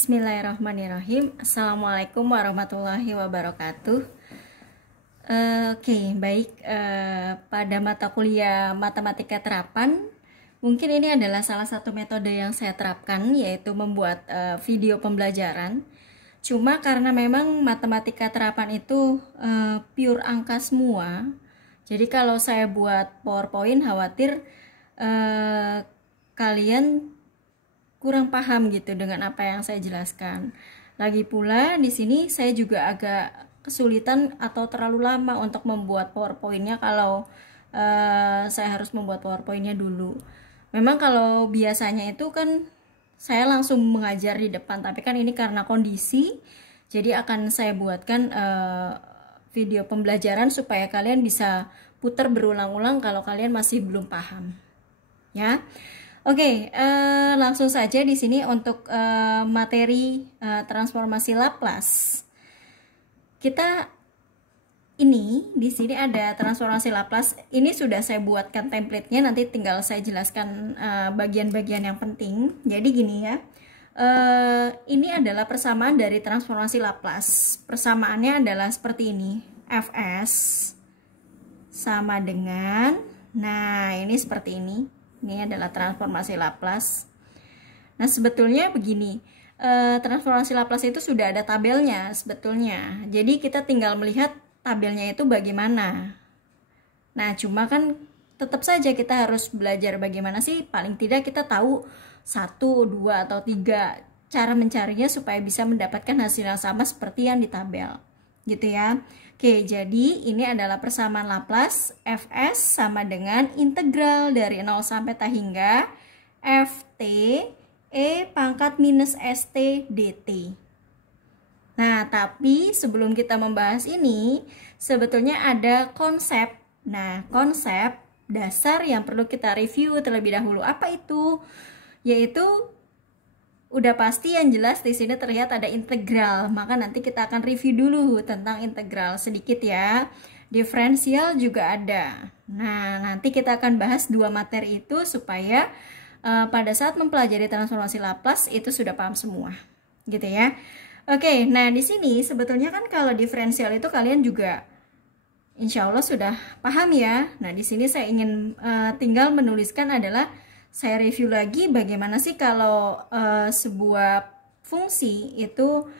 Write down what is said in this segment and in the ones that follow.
Bismillahirrahmanirrahim. Assalamualaikum warahmatullahi wabarakatuh. Oke, baik. Pada mata kuliah matematika terapan, mungkin ini adalah salah satu metode yang saya terapkan, yaitu membuat video pembelajaran. Cuma karena memang matematika terapan itu pure angka semua, jadi kalau saya buat PowerPoint khawatir kalian kurang paham gitu dengan apa yang saya jelaskan. Lagi pula di sini saya juga agak kesulitan atau terlalu lama untuk membuat PowerPoint-nya kalau saya harus membuat PowerPoint-nya dulu. Memang kalau biasanya itu kan saya langsung mengajar di depan, tapi kan ini karena kondisi, jadi akan saya buatkan video pembelajaran supaya kalian bisa putar berulang-ulang kalau kalian masih belum paham. Ya. Oke, langsung saja di sini untuk materi transformasi Laplace. Kita di sini ada transformasi Laplace. Ini sudah saya buatkan template-nya, nanti tinggal saya jelaskan bagian-bagian yang penting. Jadi gini ya. Ini adalah persamaan dari transformasi Laplace. Persamaannya adalah seperti ini. Fs sama dengan, nah ini seperti ini. Ini adalah transformasi Laplace. Nah, sebetulnya begini, transformasi Laplace itu sudah ada tabelnya sebetulnya. Jadi kita tinggal melihat tabelnya itu bagaimana. Nah, cuma kan tetap saja kita harus belajar bagaimana sih, paling tidak kita tahu 1, 2, atau 3 cara mencarinya supaya bisa mendapatkan hasil yang sama seperti yang di tabel. Gitu ya. Oke, jadi ini adalah persamaan Laplace. Fs sama dengan integral dari 0 sampai t hingga Ft E pangkat minus St dt. Nah, tapi sebelum kita membahas ini, sebetulnya ada konsep. Nah, konsep dasar yang perlu kita review terlebih dahulu. Apa itu? Yaitu udah pasti yang jelas di sini terlihat ada integral, maka nanti kita akan review dulu tentang integral sedikit ya. Diferensial juga ada. Nah, nanti kita akan bahas dua materi itu supaya pada saat mempelajari transformasi Laplace itu sudah paham semua, gitu ya. Oke, nah di sini sebetulnya kan kalau diferensial itu kalian juga insya Allah sudah paham ya. Nah, di sini saya ingin tinggal menuliskan adalah saya review lagi bagaimana sih kalau sebuah fungsi itu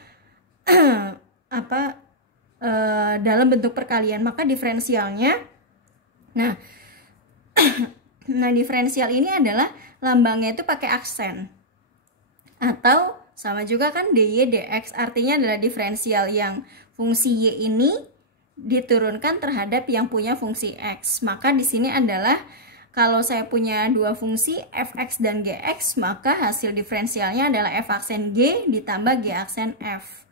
dalam bentuk perkalian, maka diferensialnya. Nah, diferensial ini adalah lambangnya itu pakai aksen. Atau sama juga kan dy dx, artinya adalah diferensial yang fungsi y ini diturunkan terhadap yang punya fungsi x. Maka di sini adalah kalau saya punya dua fungsi fx dan gx, maka hasil diferensialnya adalah f aksen g ditambah g aksen f.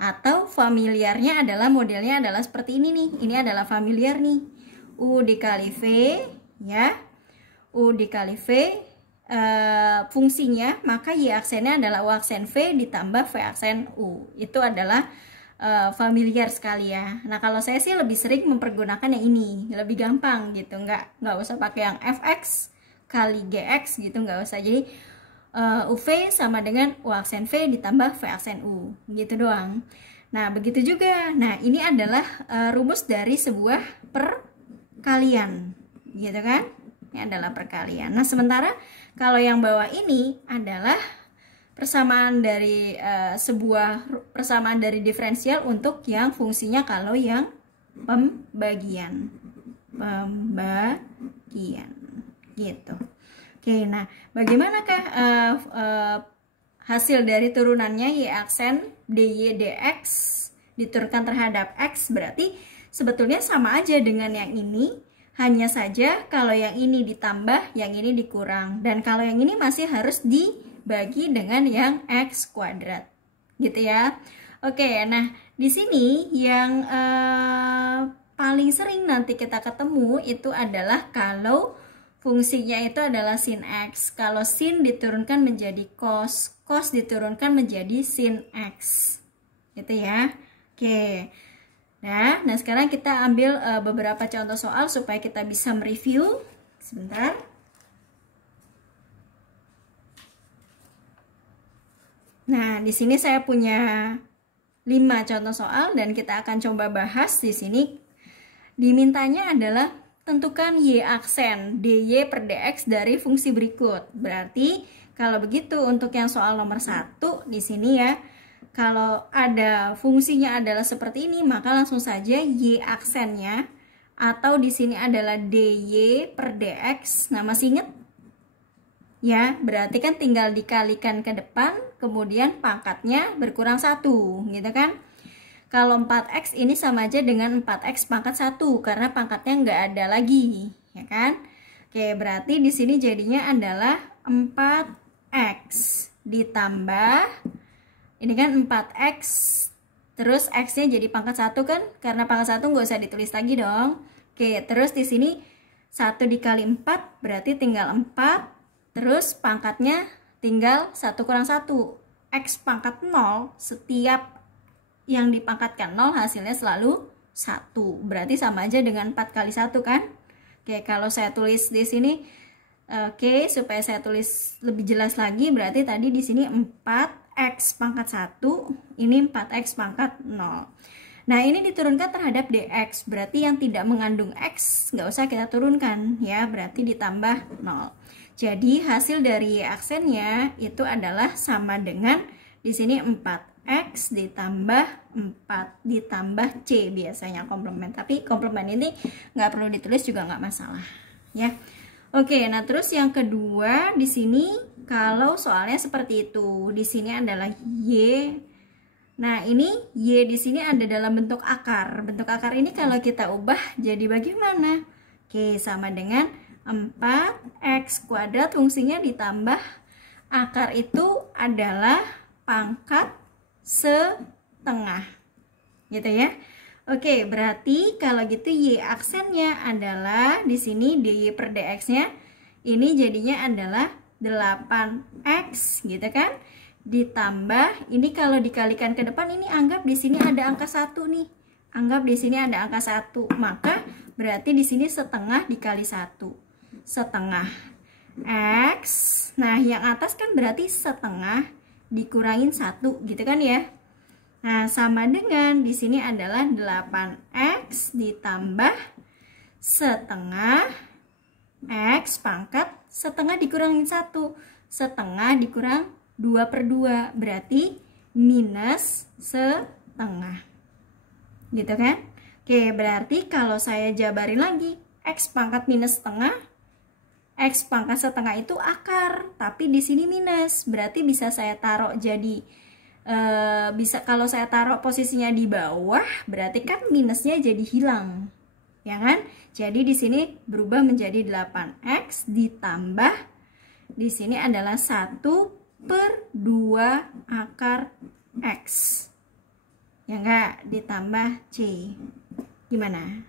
Atau familiarnya adalah modelnya adalah seperti ini nih. Ini adalah familiar nih. U dikali v ya. U dikali v fungsinya, maka y aksennya adalah u aksen v ditambah v aksen u. Itu adalah familiar sekali ya. Nah, kalau saya sih lebih sering mempergunakan yang ini, lebih gampang gitu, nggak usah pakai yang fx kali gx gitu, nggak usah. Jadi uv sama dengan u aksen v ditambah v aksen u gitu doang. Nah, begitu juga. Nah, ini adalah rumus dari sebuah perkalian gitu kan. Ini adalah perkalian. Nah, sementara kalau yang bawah ini adalah persamaan dari sebuah persamaan dari diferensial untuk yang fungsinya kalau yang pembagian gitu. Oke, nah bagaimanakah hasil dari turunannya y aksen dy dx diturunkan terhadap x? Berarti sebetulnya sama aja dengan yang ini, hanya saja kalau yang ini ditambah, yang ini dikurang, dan kalau yang ini masih harus dibagi dengan yang x kuadrat, gitu ya. Oke, nah di sini yang paling sering nanti kita ketemu itu adalah kalau fungsinya itu adalah sin x. Kalau sin diturunkan menjadi cos, cos diturunkan menjadi sin x, gitu ya. Oke. Nah sekarang kita ambil beberapa contoh soal supaya kita bisa mereview. Sebentar. Nah, di sini saya punya 5 contoh soal dan kita akan coba bahas di sini. Dimintanya adalah tentukan Y aksen dy per dx dari fungsi berikut. Berarti kalau begitu untuk yang soal nomor 1 di sini ya, kalau ada fungsinya adalah seperti ini, maka langsung saja Y aksennya atau di sini adalah dy per dx. Nah, masih ingat? Ya, berarti kan tinggal dikalikan ke depan, kemudian pangkatnya berkurang 1, gitu kan? Kalau 4x ini sama aja dengan 4x pangkat 1, karena pangkatnya nggak ada lagi, ya kan? Oke, berarti di sini jadinya adalah 4x ditambah, ini kan 4x, terus x-nya jadi pangkat 1 kan? Karena pangkat 1 nggak usah ditulis lagi dong. Oke, terus di sini 1 dikali 4, berarti tinggal 4. Terus pangkatnya tinggal 1 kurang 1. X pangkat 0, setiap yang dipangkatkan 0 hasilnya selalu 1. Berarti sama aja dengan 4 kali 1 kan? Oke, kalau saya tulis di sini, oke, supaya saya tulis lebih jelas lagi, berarti tadi di sini 4x pangkat 1, ini 4x pangkat 0. Nah, ini diturunkan terhadap dx, berarti yang tidak mengandung x nggak usah kita turunkan ya, berarti ditambah 0. Jadi hasil dari aksennya itu adalah sama dengan di sini 4x ditambah 4 ditambah c, biasanya komplement. Tapi komplement ini nggak perlu ditulis juga nggak masalah ya. Oke, nah terus yang kedua di sini kalau soalnya seperti itu, di sini adalah y. Nah, ini y di sini ada dalam bentuk akar. Bentuk akar ini kalau kita ubah jadi bagaimana? Oke, sama dengan 4x kuadrat fungsinya ditambah akar itu adalah pangkat setengah, gitu ya. Oke, berarti kalau gitu y aksennya adalah di sini dy per dx-nya ini jadinya adalah 8x, gitu kan? Ditambah ini kalau dikalikan ke depan, ini anggap di sini ada angka 1 nih. Anggap di sini ada angka 1, maka berarti di sini setengah dikali 1. Setengah x. Nah, yang atas kan berarti setengah dikurangin 1, gitu kan ya. Nah, sama dengan di sini adalah 8x ditambah setengah x pangkat setengah dikurangin 1. Setengah dikurang 2/2, berarti minus setengah, gitu kan. Oke, berarti kalau saya jabarin lagi, x pangkat minus setengah, x pangkat setengah itu akar, tapi di sini minus, berarti bisa saya taruh jadi bisa, kalau saya taruh posisinya di bawah, berarti kan minusnya jadi hilang, ya kan? Jadi di sini berubah menjadi 8x ditambah di sini adalah 1/2 akar x, ya enggak, ditambah c. Gimana?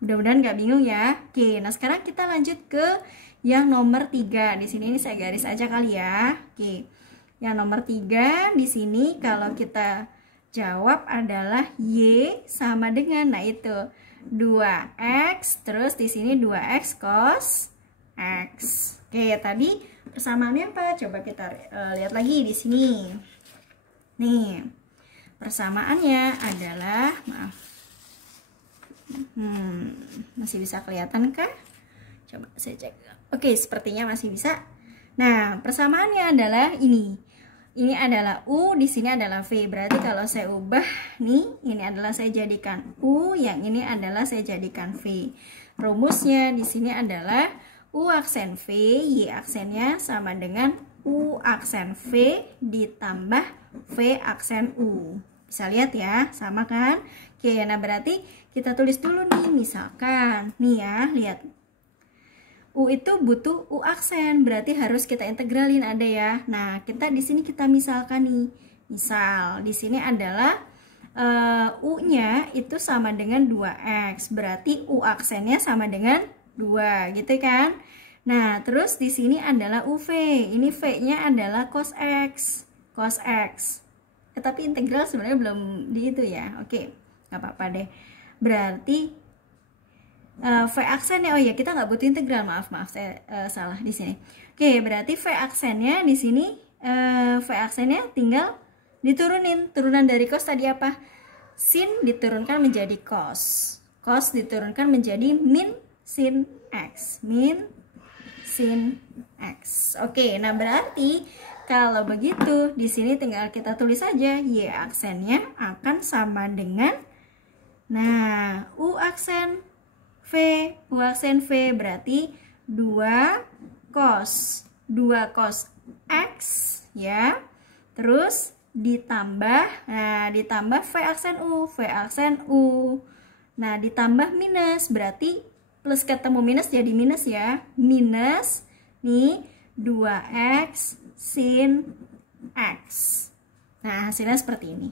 Mudah-mudahan nggak bingung ya. Oke, nah sekarang kita lanjut ke yang nomor 3. Di sini ini saya garis aja kali ya. Oke, yang nomor 3 di sini kalau kita jawab adalah y sama dengan, nah itu 2x, terus di sini 2x cos x. Oke, tadi persamaannya apa? Coba kita lihat lagi di sini. Nih, persamaannya adalah, maaf. Masih bisa kelihatan kah? Coba saya cek. Oke, sepertinya masih bisa. Nah, persamaannya adalah ini. Ini adalah U, di sini adalah V. Berarti kalau saya ubah nih, ini adalah saya jadikan U, yang ini adalah saya jadikan V. Rumusnya di sini adalah U aksen V, Y aksennya sama dengan U aksen V ditambah V aksen U. Bisa lihat ya, sama kan? Oke, nah berarti kita tulis dulu nih, misalkan nih ya, lihat. U itu butuh U aksen, berarti harus kita integralin, ada ya. Nah, kita di sini kita misalkan nih. Misal di sini adalah U-nya itu sama dengan 2x, berarti U aksennya sama dengan 2, gitu kan? Nah, terus di sini adalah UV. Ini V-nya adalah cos x. Cos x. Tapi integral sebenarnya belum di itu ya. Oke, nggak apa-apa deh. Berarti V aksennya, oh ya kita nggak butuh integral, maaf saya salah di sini. Oke, berarti V aksennya di sini V aksennya tinggal diturunin. Turunan dari cos tadi apa? Sin diturunkan menjadi cos. Cos diturunkan menjadi min sin X. Min sin X. Oke, nah berarti kalau begitu di sini tinggal kita tulis saja Y aksennya akan sama dengan, nah, U aksen V. U aksen V berarti 2 cos X ya. Terus ditambah, nah ditambah V aksen U. Nah ditambah minus, berarti plus ketemu minus jadi minus ya. Minus nih 2x sin x. Nah hasilnya seperti ini.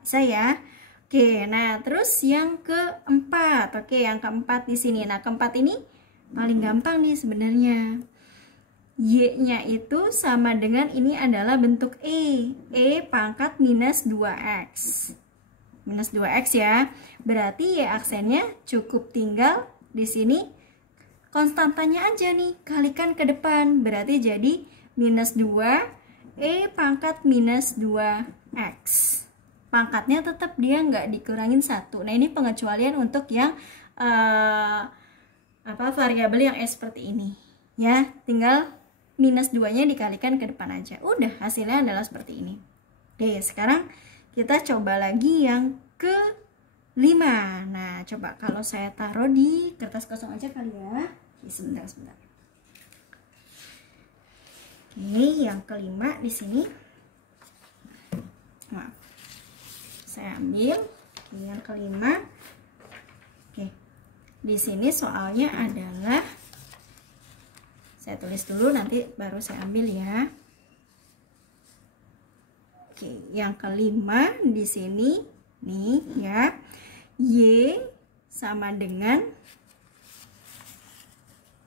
Saya oke, nah terus yang keempat. Oke, yang keempat di sini. Nah, keempat ini paling gampang nih sebenarnya. Y-nya itu sama dengan ini adalah bentuk E. E pangkat minus 2x. Minus 2x ya. Berarti Y aksennya cukup tinggal di sini konstantanya aja nih, kalikan ke depan. Berarti jadi minus 2 E pangkat minus 2x. Pangkatnya tetap dia nggak dikurangin 1. Nah ini pengecualian untuk yang variabel yang seperti ini ya, tinggal minus 2 nya dikalikan ke depan aja, udah hasilnya adalah seperti ini. Oke, sekarang kita coba lagi yang ke-5. Nah coba kalau saya taruh di kertas kosong aja kali ya. Oke, sebentar. Oke, yang ke-5 di sini. Maaf, saya ambil yang ke-5. Oke, di sini soalnya adalah, saya tulis dulu nanti baru saya ambil ya. Oke, yang ke-5 di sini nih ya, Y sama dengan,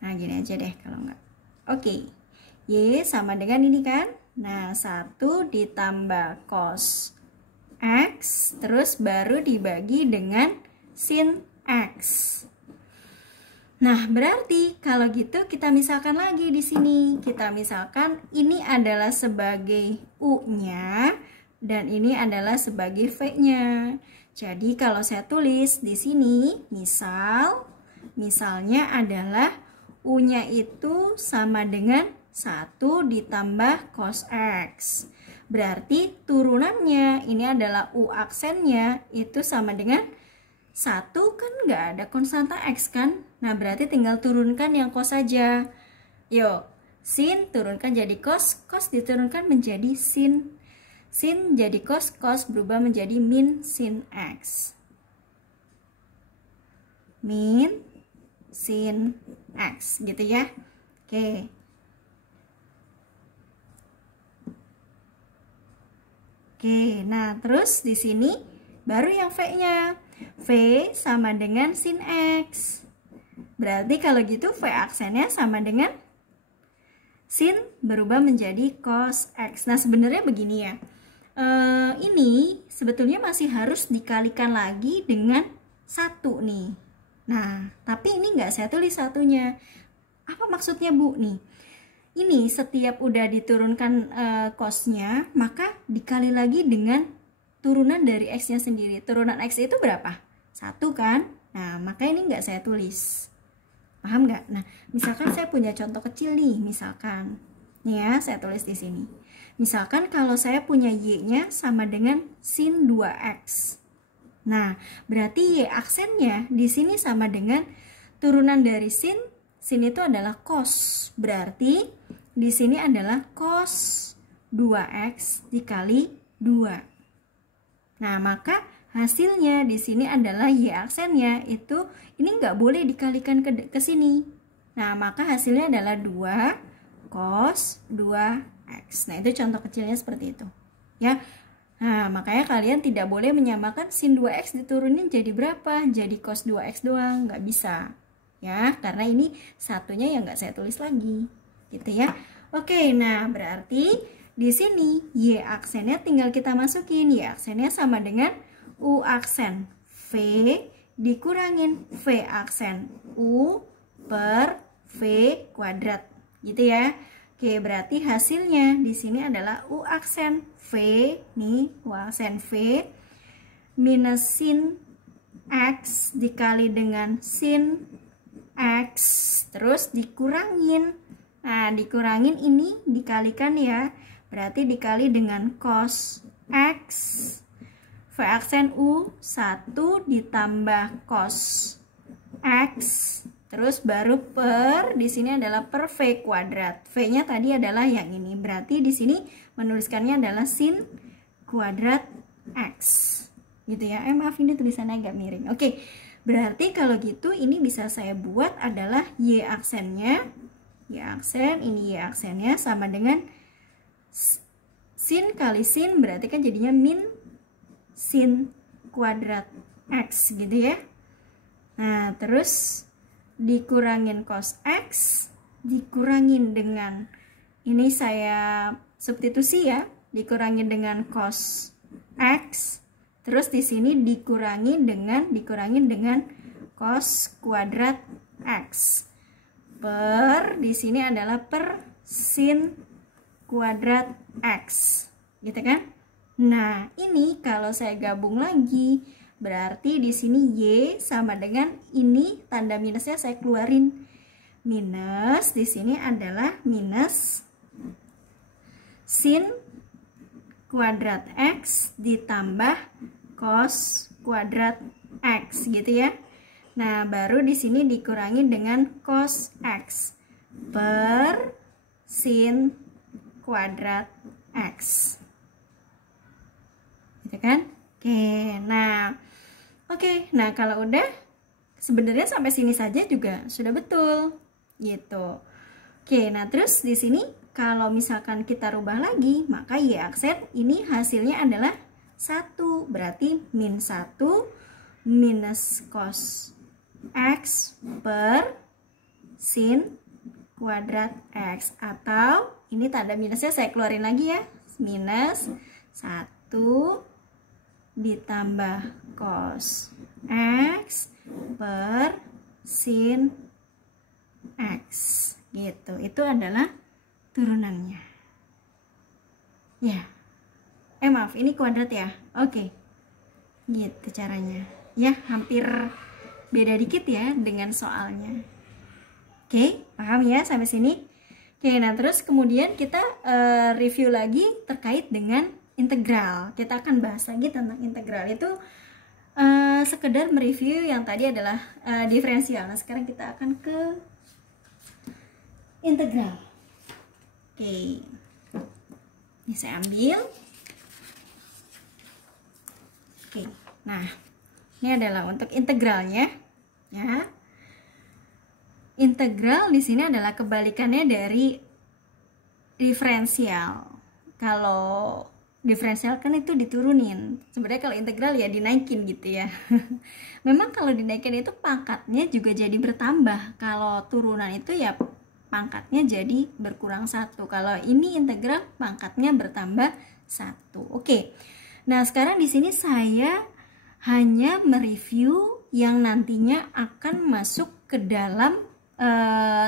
nah gini aja deh kalau enggak. Oke, Y sama dengan ini kan. Nah 1 ditambah cos X, terus baru dibagi dengan sin X. Nah, berarti kalau gitu kita misalkan lagi di sini. Kita misalkan ini adalah sebagai U-nya dan ini adalah sebagai V-nya. Jadi kalau saya tulis di sini, misalnya adalah U-nya itu sama dengan 1 ditambah cos X. Berarti turunannya ini adalah U aksennya itu sama dengan 1, kan nggak ada konstanta X kan. Nah berarti tinggal turunkan yang cos saja. Yuk, sin turunkan jadi cos, cos diturunkan menjadi sin. Sin jadi cos, cos berubah menjadi min sin X. Min sin X gitu ya. Oke. Oke, nah terus di sini baru yang V-nya. V sama dengan sin X. Berarti kalau gitu V aksennya sama dengan sin berubah menjadi cos X. Nah sebenarnya begini ya. Ini sebetulnya masih harus dikalikan lagi dengan 1 nih. Nah, tapi ini nggak saya tulis satunya. Apa maksudnya Bu nih? Ini setiap udah diturunkan cosnya, maka dikali lagi dengan turunan dari X-nya sendiri. Turunan X itu berapa? 1 kan? Nah, maka ini nggak saya tulis. Paham nggak? Nah, misalkan saya punya contoh kecil nih, misalkan. Nih ya, saya tulis di sini. Misalkan kalau saya punya Y-nya sama dengan sin 2X. Nah, berarti Y aksennya di sini sama dengan turunan dari sin. Sin itu adalah cos. Berarti di sini adalah cos 2X dikali 2. Nah, maka hasilnya di sini adalah Y aksennya itu ini nggak boleh dikalikan ke sini. Nah, maka hasilnya adalah 2 cos 2X. Nah, itu contoh kecilnya seperti itu. Ya. Nah, makanya kalian tidak boleh menyamakan sin 2X diturunin jadi berapa? Jadi cos 2X doang, nggak bisa. Ya, karena ini satunya yang nggak saya tulis lagi. Gitu ya. Oke, nah berarti di sini Y aksennya tinggal kita masukin. Y aksennya sama dengan U aksen V dikurangin V aksen U per V kuadrat. Gitu ya. Oke, berarti hasilnya di sini adalah U aksen V, nih U aksen V minus sin X dikali dengan sin X, terus dikurangin. Nah, dikurangin ini dikalikan ya, berarti dikali dengan cos X. V aksen U 1 ditambah cos X, terus baru per, di sini adalah per V kuadrat. V-nya tadi adalah yang ini, berarti di sini menuliskannya adalah sin kuadrat X. Gitu ya. Maaf ini tulisannya agak miring. Oke. Berarti kalau gitu ini bisa saya buat adalah Y aksennya. Y aksen, ini Y aksennya sama dengan sin kali sin, berarti kan jadinya min sin kuadrat X gitu ya. Nah, terus dikurangin cos X, dikurangin dengan, ini saya substitusi ya, dikurangin dengan cos X, terus di sini dikurangin dengan cos kuadrat X, per, di sini adalah per sin kuadrat X, gitu kan? Nah, ini kalau saya gabung lagi, berarti di sini Y sama dengan ini, tanda minusnya saya keluarin. Minus, di sini adalah minus sin kuadrat X ditambah cos kuadrat X gitu ya. Nah, baru di sini dikurangi dengan cos X per sin kuadrat X. Gitu kan? Oke, nah kalau udah, sebenarnya sampai sini saja juga sudah betul gitu. Oke, nah terus di sini kalau misalkan kita rubah lagi, maka Y aksen ini hasilnya adalah 1, berarti min 1 minus cos X per sin kuadrat X, atau ini tanda minusnya saya keluarin lagi ya, minus 1 ditambah cos X per sin X gitu. Itu adalah turunannya ya. Maaf, ini kuadrat ya. Oke, gitu caranya ya, hampir beda dikit ya dengan soalnya. Oke, paham ya sampai sini? Oke, nah terus kemudian kita review lagi terkait dengan integral. Kita akan bahas lagi tentang integral. Itu sekedar mereview yang tadi adalah diferensial. Nah, sekarang kita akan ke integral. Oke, ini saya ambil. Oke, nah ini adalah untuk integralnya ya. Integral di sini adalah kebalikannya dari diferensial. Kalau diferensial kan itu diturunin, sebenarnya kalau integral ya dinaikin gitu ya. Memang kalau dinaikin itu pangkatnya juga jadi bertambah, kalau turunan itu ya pangkatnya jadi berkurang 1. Kalau ini integral pangkatnya bertambah 1. Oke. Nah, sekarang di sini saya hanya mereview yang nantinya akan masuk ke dalam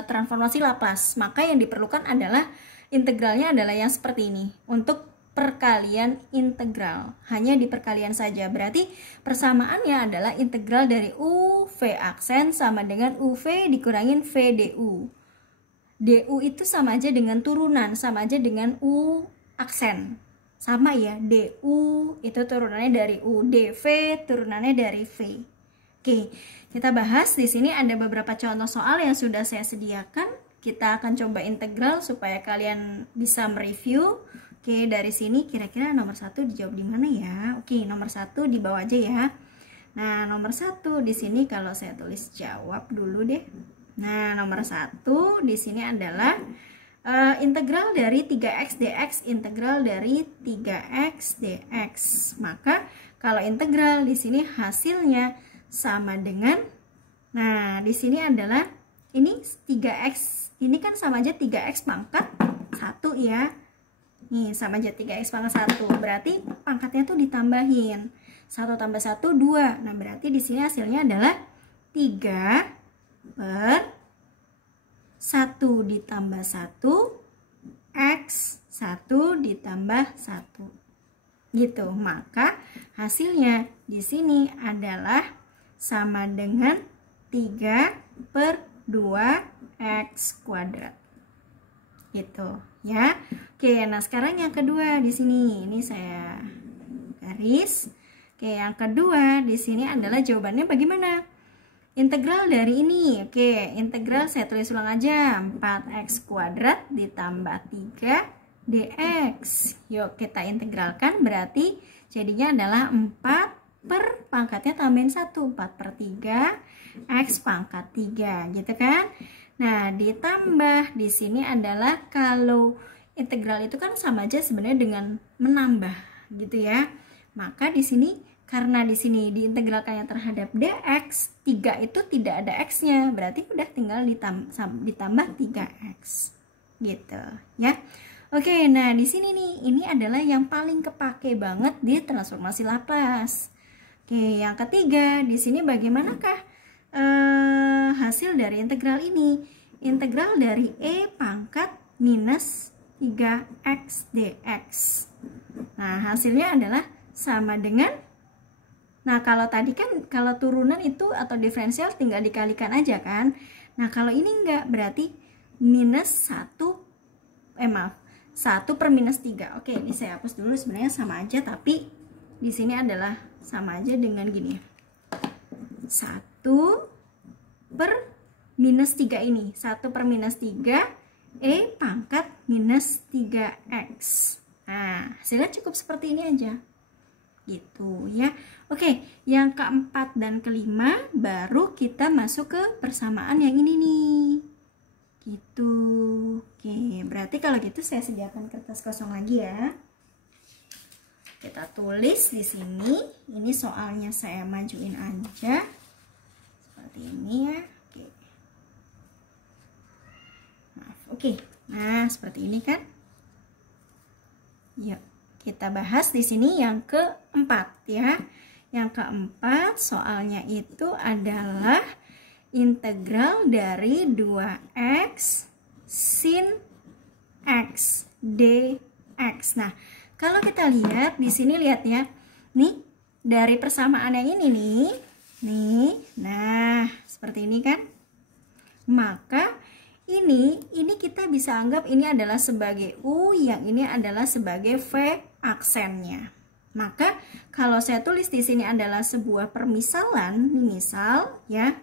transformasi Laplace. Maka yang diperlukan adalah integralnya adalah yang seperti ini. Untuk perkalian integral, hanya di perkalian saja. Berarti persamaannya adalah integral dari U V aksen sama dengan UV dikurangin V DU. DU itu sama aja dengan turunan, sama aja dengan U aksen. Sama ya, DU itu turunannya dari U, DV turunannya dari V. Oke, kita bahas di sini ada beberapa contoh soal yang sudah saya sediakan. Kita akan coba integral supaya kalian bisa mereview. Oke, dari sini kira-kira nomor 1 dijawab di mana ya? Oke, nomor 1 di bawah aja ya. Nah, nomor 1 di sini kalau saya tulis jawab dulu deh. Nah, nomor 1 di sini adalah integral dari 3x dx, integral dari 3x dx. Maka kalau integral di sini hasilnya sama dengan, nah di sini adalah ini 3x, ini kan sama aja 3x pangkat 1 ya. Nih sama aja 3x pangkat 1, berarti pangkatnya tuh ditambahin 1 tambah 1 2. Nah berarti di sini hasilnya adalah 3 per 1 ditambah 1 X1 ditambah 1. Gitu. Maka hasilnya di sini adalah sama dengan 3/2 X kuadrat. Gitu ya. Oke, nah sekarang yang kedua di sini. Ini saya garis. Oke, yang kedua di sini adalah jawabannya bagaimana? Integral dari ini. Oke, integral saya tulis ulang aja. 4x kuadrat ditambah 3 dx. Yuk kita integralkan, berarti jadinya adalah 4 per pangkatnya tambahin 1. 4/3 x pangkat 3, gitu kan? Nah, ditambah di sini adalah kalau integral itu kan sama aja sebenarnya dengan menambah, gitu ya. Maka di sini karena di sini diintegralkannya terhadap dx, 3 itu tidak ada x-nya, berarti udah tinggal ditambah 3x. Gitu, ya. Oke, nah di sini nih, ini adalah yang paling kepake banget di transformasi Laplace. Oke, yang ketiga, di sini bagaimanakah hasil dari integral ini? Integral dari E pangkat minus 3x dx. Nah, hasilnya adalah sama dengan, nah kalau tadi kan kalau turunan itu atau diferensial tinggal dikalikan aja kan. Nah, kalau ini enggak, berarti minus 1 per minus 3. Oke, ini saya hapus dulu, sebenarnya sama aja, tapi di sini adalah sama aja dengan gini. 1 per minus 3 ini. 1 per minus 3 E pangkat minus 3x. Nah, hasilnya cukup seperti ini aja. Gitu ya. Oke, yang keempat dan kelima baru kita masuk ke persamaan yang ini nih. Gitu. Oke, berarti kalau gitu saya sediakan kertas kosong lagi ya. Kita tulis di sini. Ini soalnya saya majuin aja. Seperti ini ya. Oke. Maaf. Oke. Nah, seperti ini kan? Yuk, kita bahas di sini yang keempat ya. Yang keempat soalnya itu adalah integral dari 2x sin x dx. Nah, kalau kita lihat di sini, lihat ya. Nih, dari persamaan yang ini nih. Nah, seperti ini kan? Maka ini kita bisa anggap ini adalah sebagai U, yang ini adalah sebagai V aksennya. Maka kalau saya tulis di sini adalah sebuah permisalan, misal ya.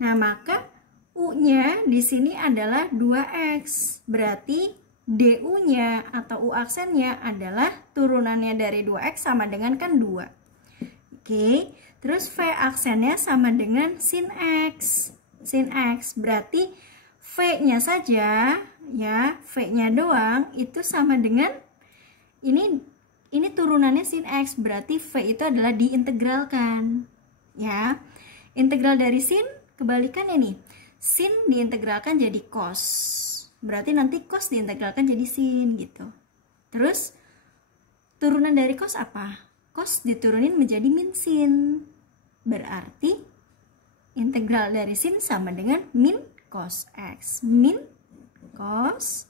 Nah, maka U-nya di sini adalah 2x. Berarti DU-nya atau U aksennya adalah turunannya dari 2x sama dengan kan 2. Oke, terus V aksennya sama dengan sin x. Sin x berarti V-nya saja ya, V-nya doang itu sama dengan ini turunannya sin x, berarti V itu adalah diintegralkan. Ya. Integral dari sin kebalikannya nih. Sin diintegralkan jadi cos. Berarti nanti cos diintegralkan jadi sin gitu. Terus turunan dari cos apa? Cos diturunin menjadi min sin. Berarti integral dari sin sama dengan min cos x. Min cos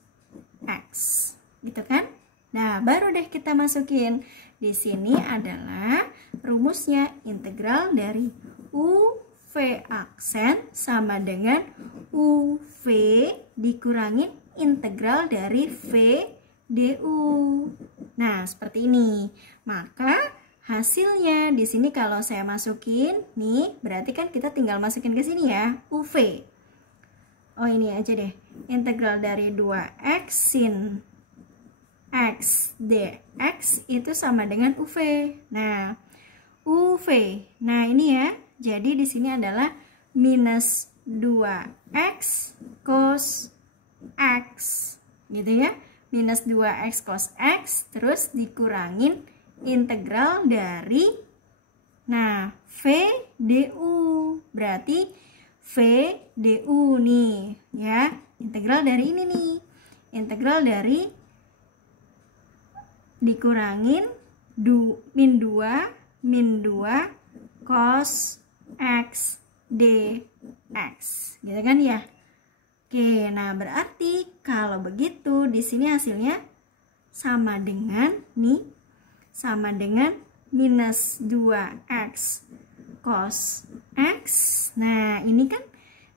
x. Gitu kan? Nah, baru deh kita masukin. Di sini adalah rumusnya, integral dari UV aksen sama dengan UV dikurangin integral dari V du. Nah, seperti ini. Maka hasilnya di sini kalau saya masukin nih, berarti kan kita tinggal masukin ke sini ya, UV. Oh, ini aja deh. Integral dari 2x sin x dx itu sama dengan UV. Nah, UV. Nah, ini ya. Jadi di sini adalah minus 2x cos x. Gitu ya. Minus 2x cos x terus dikurangin integral dari, nah, V du. Berarti V du nih ya. Integral dari ini nih. Integral dari dikurangin min 2 cos x dx. Gitu kan ya. Oke, nah berarti kalau begitu di sini hasilnya sama dengan nih, sama dengan minus 2x cos x. Nah, ini kan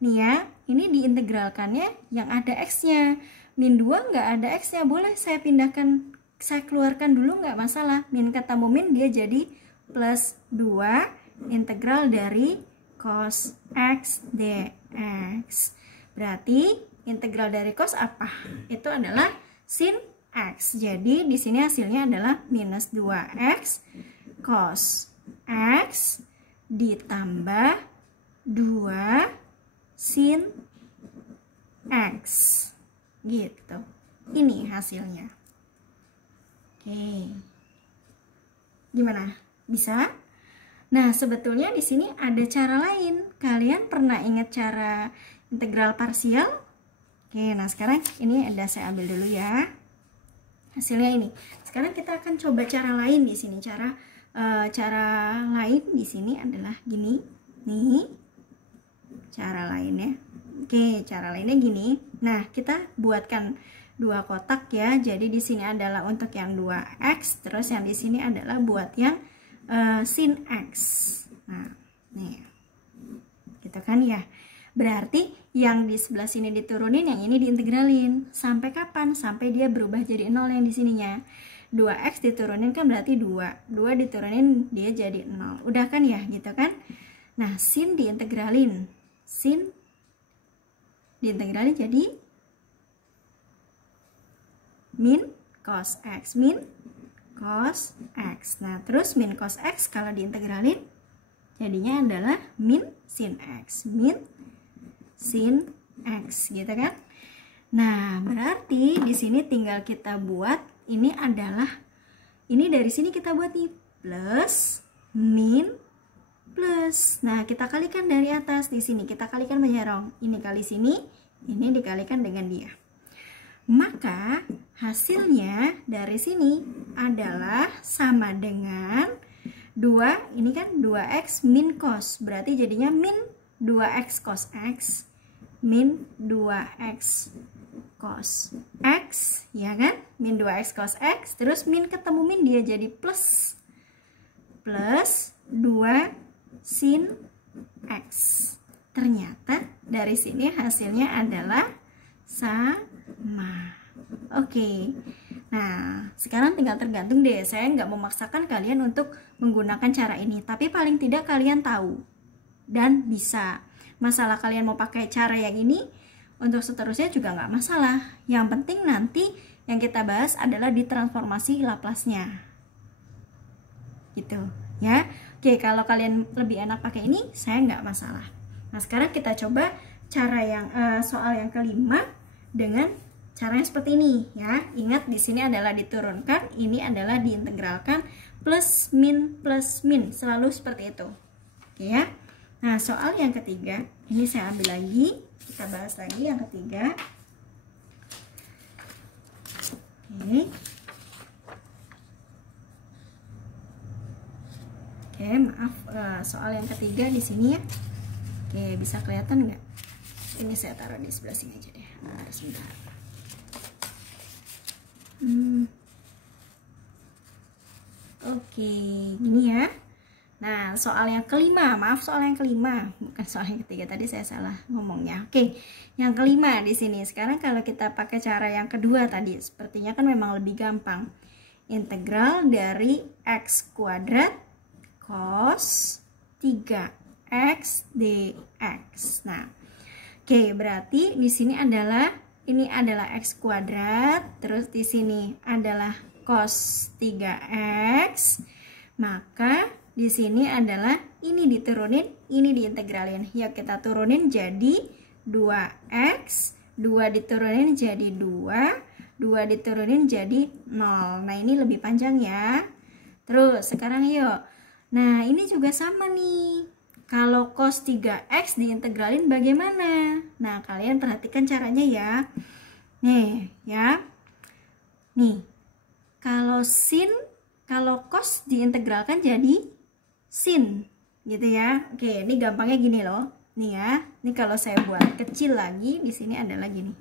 nih ya, ini diintegralkannya yang ada x-nya. Min 2 nggak ada x-nya, boleh saya pindahkan, saya keluarkan dulu nggak masalah. Min ketemu min dia jadi plus 2 integral dari cos x dx. Berarti integral dari cos apa? Itu adalah sin x. Jadi di sini hasilnya adalah minus 2x cos x ditambah 2 sin x. Gitu. Ini hasilnya. Oke. Gimana? Bisa? Nah, sebetulnya di sini ada cara lain. Kalian pernah ingat cara integral parsial? Oke, nah sekarang ini ada saya ambil dulu ya. Hasilnya ini. Sekarang kita akan coba cara lain di sini. Cara lain di sini adalah gini. Nih. Cara lainnya. Oke, cara lainnya gini. Nah, kita buatkan dua kotak ya. Jadi di sini adalah untuk yang 2x, terus yang di sini adalah buat yang sin x. Nah, nih. Gitu kan ya. Berarti yang di sebelah sini diturunin, yang ini diintegralin. Sampai kapan? Sampai dia berubah jadi 0 yang di sininya. 2x diturunin kan berarti 2. 2 diturunin dia jadi 0. Udah kan ya, gitu kan? Nah, sin diintegralin. Sin diintegralin jadi min cos x. Min cos x. Nah, terus min cos x kalau diintegralin jadinya adalah min sin x. Min sin x, gitu kan? Nah, berarti di sini tinggal kita buat, ini adalah, ini dari sini kita buat nih, plus, min, plus. Nah, kita kalikan dari atas, di sini kita kalikan menyerong. Ini kali sini, ini dikalikan dengan dia. Maka, hasilnya dari sini adalah sama dengan 2, ini kan 2x min cos. Berarti jadinya min 2x cos x. Min 2x cos x, ya kan? Min 2x cos x, terus min ketemu min dia jadi plus 2 sin x. Ternyata dari sini hasilnya adalah sama. Oke. Nah, sekarang tinggal tergantung deh. Saya nggak memaksakan kalian untuk menggunakan cara ini, tapi paling tidak kalian tahu dan bisa. Masalah kalian mau pakai cara yang ini, untuk seterusnya juga nggak masalah. Yang penting nanti yang kita bahas adalah di transformasi Laplace-nya. Gitu ya. Oke, kalau kalian lebih enak pakai ini, saya nggak masalah. Nah, sekarang kita coba cara yang soal yang kelima dengan cara yang seperti ini ya. Ingat di sini adalah diturunkan, ini adalah diintegralkan, plus min, selalu seperti itu. Oke ya. Nah, soal yang ketiga, ini saya ambil lagi, kita bahas lagi yang ketiga. Oke. Oke, maaf, soal yang ketiga di sini ya. Oke, bisa kelihatan nggak? Ini saya taruh di sebelah sini aja deh. Nah, sebentar. Oke, gini ya. Nah, soal yang kelima, maaf, soal yang kelima, bukan soal yang ketiga, tadi saya salah ngomongnya. Oke, yang kelima di sini. Sekarang kalau kita pakai cara yang kedua tadi, sepertinya kan memang lebih gampang. Integral dari x kuadrat cos 3x dx. Nah, oke, berarti di sini adalah, ini adalah x kuadrat, terus di sini adalah cos 3x, maka di sini adalah ini diturunin, ini diintegralin. Ya, kita turunin jadi 2x, 2 diturunin jadi 2, 2 diturunin jadi 0. Nah, ini lebih panjang ya. Terus, sekarang yuk. Nah, ini juga sama nih. Kalau cos 3x diintegralin bagaimana? Nah, kalian perhatikan caranya ya. Nih, ya. Nih, kalau cos diintegralkan jadi sin, gitu ya. Oke, ini gampangnya gini loh. Nih ya, ini kalau saya buat kecil lagi, di sini adalah gini.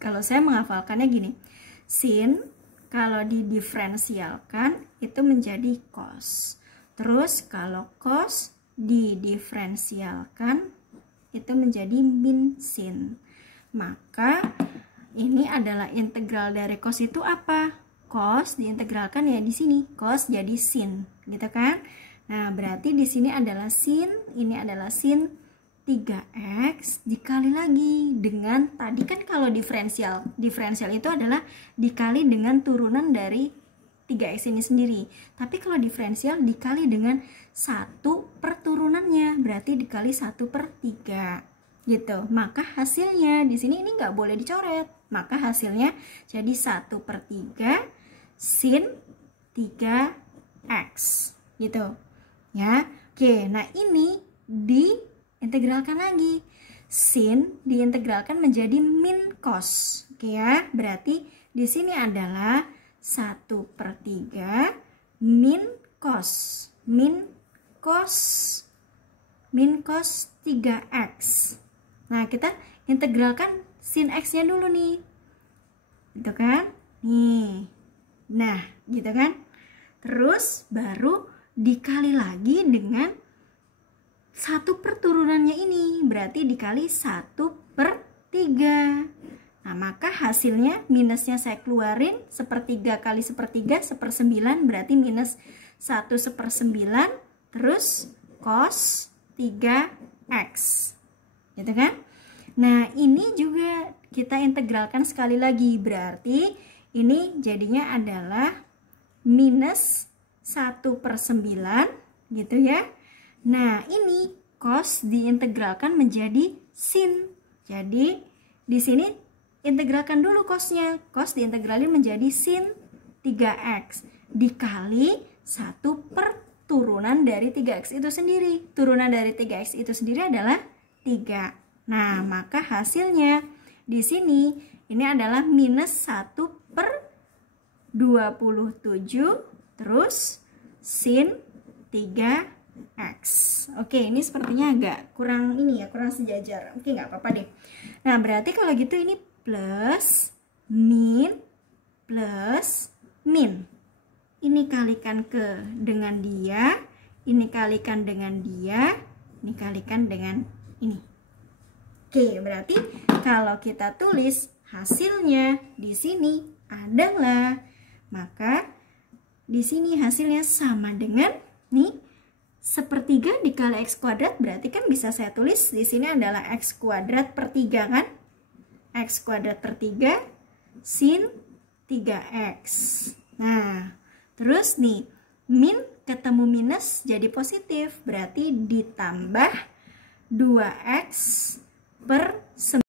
Kalau saya menghafalkannya gini, sin kalau didiferensialkan itu menjadi cos. Terus kalau cos didiferensialkan itu menjadi min sin. Maka ini adalah integral dari cos itu apa? Cos diintegralkan ya di sini, cos jadi sin, gitu kan? Nah, berarti di sini adalah sin, ini adalah sin 3x dikali lagi dengan tadi kan kalau diferensial itu adalah dikali dengan turunan dari 3x ini sendiri. Tapi kalau diferensial dikali dengan 1 per turunannya, berarti dikali 1/3 gitu. Maka hasilnya di sini ini nggak boleh dicoret. Maka hasilnya jadi 1/3 sin 3x gitu. Ya. Oke, nah ini diintegralkan lagi. Sin diintegralkan menjadi min cos. Oke ya, berarti di sini adalah 1/3 min cos. Min cos 3x. Nah, kita integralkan sin x-nya dulu nih. Gitu kan? Nih. Nah, gitu kan? Terus baru dikali lagi dengan 1 per turunannya ini, berarti dikali 1/3. Nah, maka hasilnya minusnya saya keluarin, 1/3 kali 1/3, 1/9, berarti minus 1/9, terus cos 3x. Gitu kan? Nah, ini juga kita integralkan sekali lagi, berarti ini jadinya adalah minus 1/9 gitu ya. Nah, ini cos diintegralkan menjadi sin. Jadi di sini integralkan dulu cosnya. Cos diintegralin menjadi sin 3x dikali 1 per turunan dari 3x itu sendiri. Turunan dari 3x itu sendiri adalah 3. Nah, maka hasilnya di sini ini adalah minus 1/27 terus sin 3x. Oke, ini sepertinya agak kurang ini ya, kurang sejajar. Oke, nggak apa-apa deh. Nah, berarti kalau gitu ini plus min. Ini kalikan ke dengan dia, ini kalikan dengan dia, ini kalikan dengan ini. Oke, berarti kalau kita tulis hasilnya di sini adalah, maka di sini hasilnya sama dengan nih 1/3 dikali x kuadrat, berarti kan bisa saya tulis di sini adalah x kuadrat per 3 kan? X kuadrat per 3 sin 3x. Nah, terus nih min ketemu minus jadi positif, berarti ditambah 2x per 9.